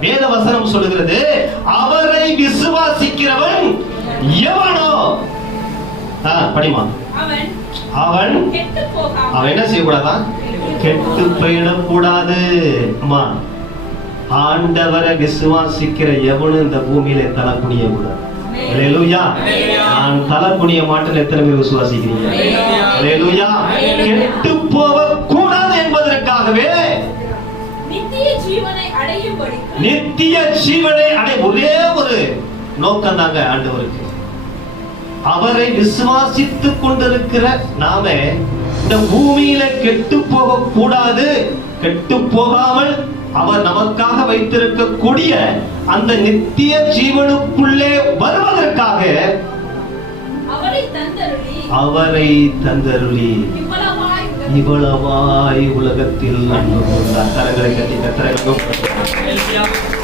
வேத வசனம் சொல்லுகிறது அவரை விசுவாசிக்கிறவன் எவனோ? படிமா. அவன் அவன் என்ன செய்யக்கூடாதான் கெட்டு போயிடக்கூடாது அம்மா ஆண்டவரை விசுவாசிக்கிற எவனும் இந்த பூமியில தலை குனிய கூடாது நான் தலை குனிய மாட்டேன் எத்தனை பேர் விசுவாசிக்கிறீங்க? கெட்டு போக கூடாது என்பதற்காகவே நித்திய ஜீவனை அடை ஒரே ஒரு நோக்கம் தாங்க ஆண்டவருக்கு. அவரை விசுவாசித்துக் கொண்டிருக்கிற நாம இந்த பூமியில கெட்டு போக கூடாது கெட்டு போகாமல் அவர் நமக்காக வைத்திருக்கக்கூடிய அந்த நித்திய ஜீவனுக்குள்ளே வருவதற்காக அவரை தந்தருளி. அவரை தந்தருளி. இவ்வளவாய் இவ்வளவாய் உலகத்தில் அன்பு கொண்டார் கரங்களை கட்டி கத்திரங்களும்